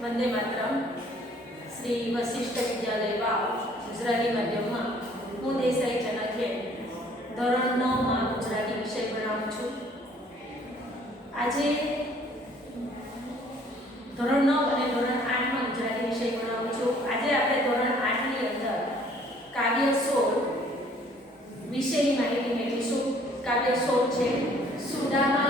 વંદે માતરમ. શ્રી વશિષ્ઠ વિદ્યાલય વાવ ગુજરાતી માધ્યમમાં હું દેસાઈ ચનખે ધોરણ નવમાં ગુજરાતી વિષય ભણાવું છું. આજે ધોરણ નવ અને ધોરણ આઠમાં ગુજરાતી વિષય ભણાવું છું. આજે આપણે ધોરણ આઠની અંદર કાવ્ય સોળ વિષયની માહિતી મેળવીશું. કાવ્ય સોળ છે, સુદામા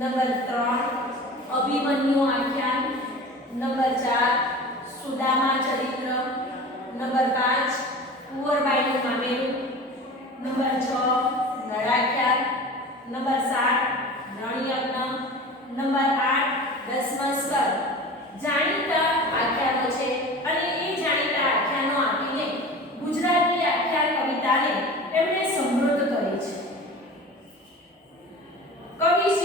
નંબર ત્રણ, અભિમન્યુ આખ્યાન, નંબર ચાર, સુદામા ચરિત્ર, નંબર પાંચ, કુંવરબાઈનું મામેરું નંબર છ નળાખ્યાન નંબર સાત, રણયજ્ઞ, નંબર આઠ દસમસ્કર જાણીતા આખ્યાનો છે અને એ જાણીતા આખ્યાનો આપીને ગુજરાતી આખ્યાન કવિતાને એમણે સમૃદ્ધ કરી છે. કવિ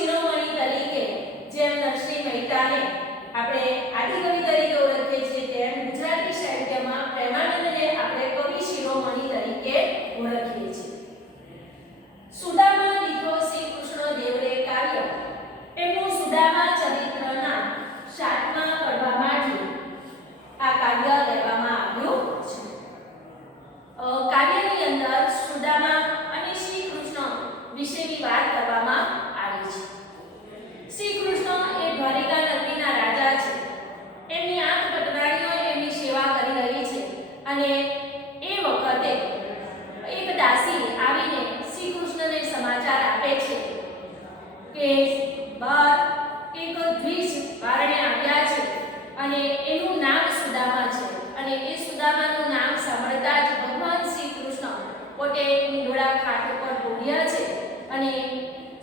ભણ્યા છે. અને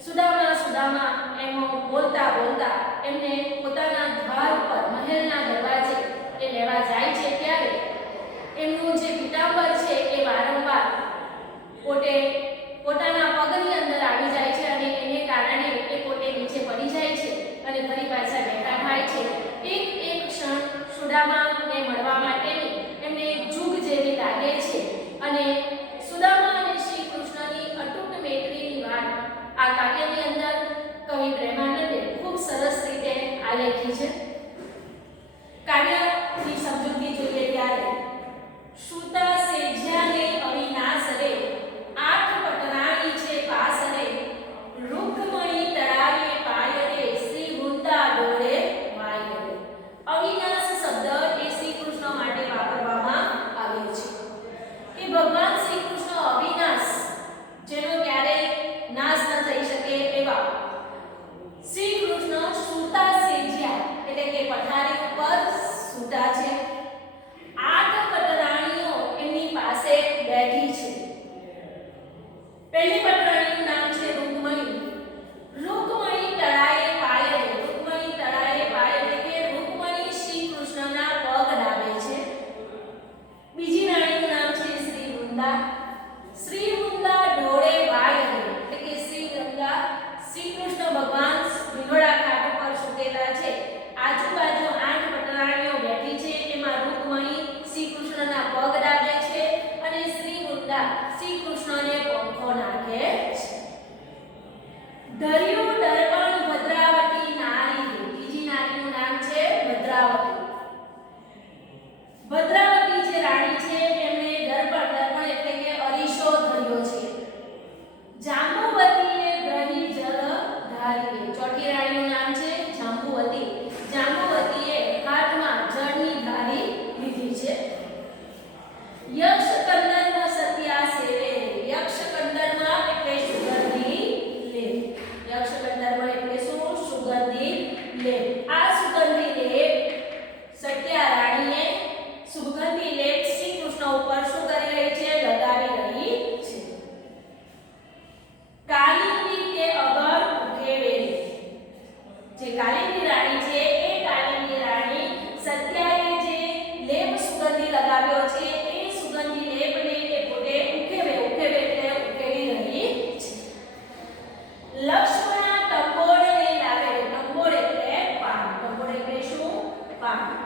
સુદામા સુદામા એમો બોલતા બોલતા એમને પોતાના દ્વાર ઉપર મહેલના દરવાજે એ લેવા જાય છે ત્યારે. એમનું જે પિતાંબર છે એ વારંવાર પોતે আছে trabalho.